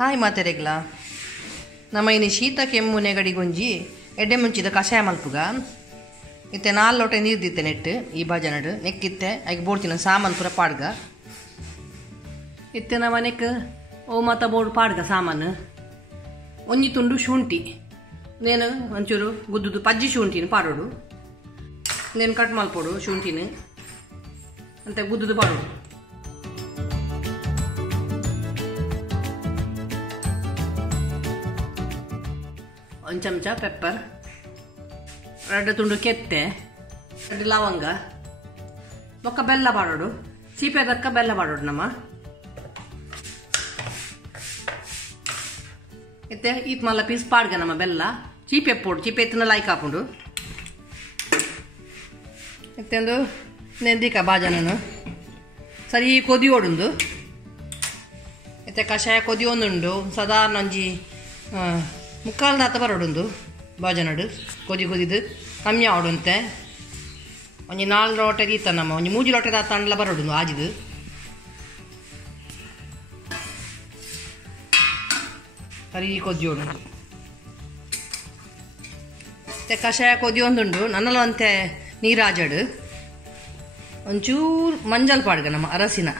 Hi ಮಾತೆರೆಗ್ಲ ನಮ್ಮ ಇನ್ನು ಶೀತ ಕೆಮ್ಮು ನೆಗಡಿಗೊಂಜಿ ಎಡ್ಡೆ ಮುಂಚಿದ ಕಷಾಯ ಮಲ್ಪುಗ ಇತ್ತೆ 4 ಲೋಟ ನೀರು ದಿತ್ತೆ ನೆಟ್ಟು ಈ ಬಾಜನಡು ನೆಕ್ಕಿತ್ತೆ ಐಗೆ ಬೋಡ್ತಿನ ಸಾಮಾನು ಪೂರ ಪಾಡ್ಗ ಇತ್ತೆ ನಮ್ಮ ನೆಕ್ ಓ ಮಾತ ಬೋರ್ಡ್ ಪಾಡ್ಗ ಸಾಮಾನು ಒಂಜಿ ತುಂಡು ಶುಂಠಿ ನೇನು ಒಂಚೂರು ಗುದ್ದುದು ಪಜ್ಜಿ ಶುಂಠಿನ ಪಾಡೋಡು ನೇನು ಕಟ್ ಮಲ್ಪೋಡು ಶುಂಠಿನ ಅಂತ ಗುದ್ದುದು ಪಾಡೋಡು ಒಂದು ಚಮಚ ಪೆಪ್ಪರ್ 2 ತುಂಡು ಕೆತ್ತೆ 2 ಲವಂಗ ಬೊಕ್ಕ ಬೆಲ್ಲ ಪಾಡೋಡು ಸೀಪೆ ದಕ್ಕ ಬೆಲ್ಲ ಪಾಡೋಡು ನಮ್ಮ ಇತ್ತೆ ಈತ್ ಮಲ್ಲ ಪೀಸ್ ಪಾಡ್ಗ ನಮ್ಮ ಬೆಲ್ಲ ಚೀಪೆ ಪೋಡು ಚೀಪೆ ಎತ್ತಿನ ಲೈಕ್ ಹಾಕೊಂಡು ಇತ್ತೊಂದು ನೆಂದಿಕ ಬಾಜನನು ಸರಿ ಕೊದಿ ಓಡುಂದು ಇತ್ತೆ ಕಷಾಯ ಕೊದಿ ಒಂದುಂಡು ಸಾಧಾರಣ ಒಂಜಿ ಮುಕ್ಕಾಲು ದಾತ ಬರೋಡುಂದು ಬಾಜನಡು ಕೊದಿದು ಕಮ್ಮಿ ಆವಡುಂತೆ ಒಂಜಿ 4 ಲೋಟ ದೀತ ನಮ್ಮ ಒಂಜಿ 3 ಲೋಟ ದಾತ ಅಂಡ್ಲ ಬರೋಡುಂದು ಆಜಿದು ಸರಿ ಕೊದ್ದಿ ಓಡುಂಡು ಮತ್ತೆ ಕಷಾಯ ಕೊದಿ ಒಂದುಂಡು ನನ್ನಲು ಅಂತೆ ನೀರಾಜಡು ಒಂಚೂರು ಮಂಜಲ್ ಪಾಡ್ಗ ನಮ್ಮ ಅರಸಿನ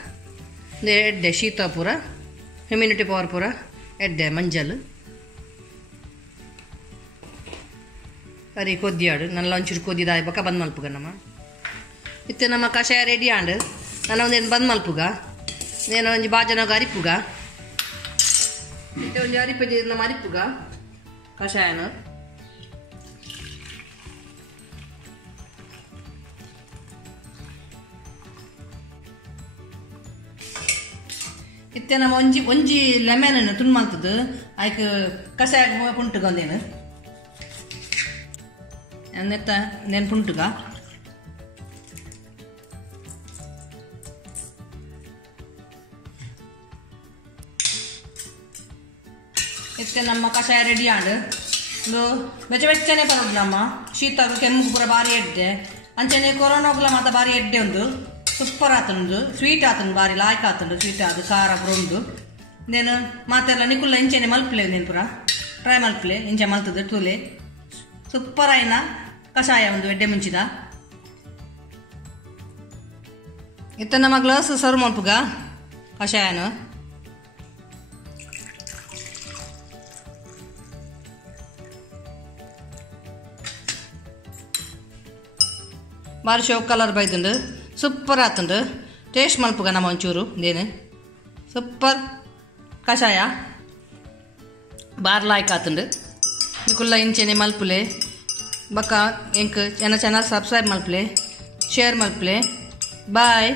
ಎಡ್ಡೆ ಶೀತ ಪೂರ ಹ್ಯುಮಿನಿಟಿ ಪವರ್ ಪೂರ ಎಡ್ಡೆ ಮಂಜಲ್ ಸರಿ ಕೊದ್ದಿಯಾಡು ನನ್ನ ಒಂಚೂರು ಕೊದ್ದಿದಾಯ ಬಕ್ಕ ಬಂದ್ ಮಲ್ಪುಗ ನಮ್ಮ ಇತ್ತೆ ನಮ್ಮ ಕಷಾಯ ರೆಡಿ ಆಂಡು ನನ್ನ ಒಂದೇನು ಬಂದ್ ಮಲ್ಪುಗ ನೇನು ಒಂಜಿ ಬಾಜನಾಗ ಅರಿಪುಗ ಇತ್ತೆ ಒಂಜಿ ಅರಿಪದಿ ನಮ್ಮ ಅರಿಪುಗ ಕಷಾಯನು ಇತ್ತೆ ನಮ್ಮ ಒಂಜಿ ಲೆಮನ್ ತುಂಡು ಮಲ್ತದ್ದು ಆಯ್ಕೆ ಕಷಾಯ ಪುಂಟುಗೊಂದೇನು ನೆತ್ತ ನೆನ್ಪುಂಟುಗ ಇತ್ತೆ ನಮ್ಮ ಕಷಾಯ ರೆಡಿ ಆಂಡು ಒಂದು ಬೆಚ್ಚನೆ ಬರೋದು ನಮ್ಮ ಶೀತ ಕೆಮ್ಮು ಪೂರ ಬಾರಿ ಎಡ್ಡೆ ಅಂಚನೆ ಕೊರೋನಾಗ್ಲ ಮಾತ ಬಾರಿ ಎಡ್ಡೆ ಒಂದು ಸೂಪರ್ ಆತಂದು ಸ್ವೀಟ್ ಆತಂದು ಬಾರಿ ಲಾಯ್ಕ್ ಆತಂದು ಸ್ವೀಟ್ ಆದು ಖಾರ ಬುರುಂದು ನೇನು ಮಾತೆಲ್ಲ ನಿಕುಲ್ಲ ಇಂಚೆನೆ ಮಲ್ಪಲೆ ನೇನು ಪೂರ ಟ್ರೈ ಮಲ್ಪಲೆ ಇಂಚೆ ಮಲ್ತದ್ದು ತೂಲೆ ಸೂಪರ್ ಆಯ್ನ ಕಷಾಯ ಒಂದು ಎಡ್ಡೆ ಮುಂಚಿದ ಇತ್ತ ನಮ್ಮ ಗ್ಲಾಸ್ ಸರ್ವ್ ಮಲ್ಪುಗ ಕಷಾಯನು ಬಾರಿ ಶೋಕ್ ಕಲರ್ ಬೈದುಂಡು ಸೂಪರ್ ಆತುಂಡು ಟೇಸ್ಟ್ ಮಲ್ಪುಗ ನಮ್ಮ ಒಂಚೂರು ಇದೇನು ಸೂಪರ್ ಕಷಾಯ ಬಾರ್ ಲಾಯ್ಕ್ ಆತುಂಡು ನಿಕುಲ್ಲ ಇಂಚೆನೆ ಮಲ್ಪುಲೆ ಬಕ್ಕ ಎಂಕ್ ಚಾನಲ್ ಸಬ್ಸ್ಕ್ರೈಬ್ ಮಲ್ಪಲೆ ಶೇರ್ ಮಲ್ಪಲೆ ಬಾಯ್.